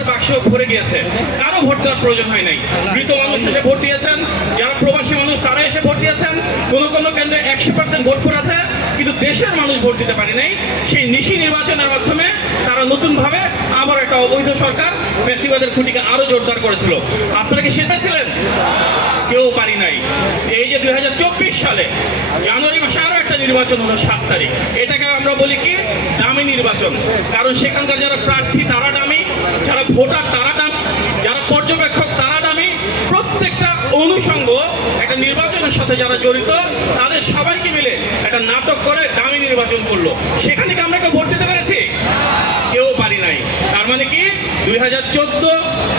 ভোটের বাক্স ভরে গিয়েছে। কারও ভোট দেওয়ার প্রয়োজন হয় নাই। মৃত মানুষ এসে ভোট দিয়েছেন। যারা প্রবাসী মানুষ, তারা এসে ভোট দিয়েছেন। কোন কোন কেন্দ্রে একশো পার্সেন্ট ভোট পড়েছে কিন্তু দেশের মানুষ ভোট দিতে পারে নাই। সেই নিশি নির্বাচনের মাধ্যমে তারা নতুনভাবে আবার একটা অবৈধ সরকার ফেসিবাদের খুঁটিকে আরও জোরদার করেছিল। আপনারা কি সেটা ছিলেন কেউ পারি নাই। এই যে দুই হাজার চব্বিশ সালে জানুয়ারি মাসে আরও একটা নির্বাচন হলো সাত তারিখ। এটাকে আমরা বলি কি? দামি নির্বাচন। কারণ সেখানকার যারা প্রার্থী, তারা দামি যারা ভোটার, তারা দামি। যারা পর্যবেক্ষক, তারা দামি। প্রত্যেকটা অনুষঙ্গ একটা নির্বাচনের সাথে যারা জড়িত, তাদের সবাইকে মিলে একটা নাটক করে দামি নির্বাচন করল। সেখানে কি আমরা কেউ ভোট দিতে পেরেছি? কেউ পারি নাই। তার মানে কি? দুই হাজার চোদ্দ,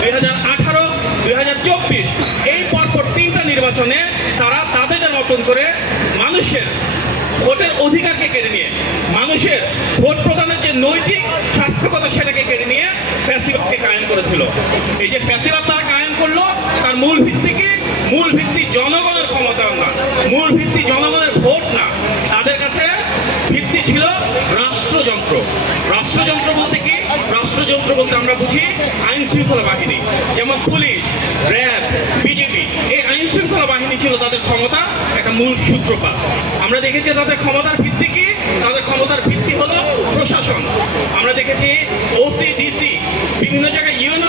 দুই হাজার আঠারো, দুই হাজার চব্বিশ, এই পরপর তিনটা নির্বাচনে তারা তাদের মতন করে মানুষের ভোটের অধিকারকে কেড়ে নিয়ে, মানুষের ভোট প্রদানের যে নৈতিক সার্থকতা সেটাকে কেড়ে নিয়ে কায়েম করেছিল। এই যে তারা কায়েম করল, তার মূল ভিত্তি কি? মূল ভিত্তি জনগণের না। মূল ভিত্তি জনগণের ভোট না। তাদের কাছে ভিত্তি ছিল রাষ্ট্রযন্ত্র। রাষ্ট্রযন্ত্র বলতে কি? রাষ্ট্রযন্ত্র বলতে আমরা বুঝি আইন শৃঙ্খলা বাহিনী, যেমন পুলিশ, র্যাব বিজেপি এই আইন শৃঙ্খলা বাহিনী ছিল তাদের ক্ষমতা, একটা মূল সূত্রপাত। আমরা দেখেছি তাদের ক্ষমতার ভিত্তি কি? তাদের ক্ষমতার ওসি ডিসি বিভিন্ন জায়গায় ইউনো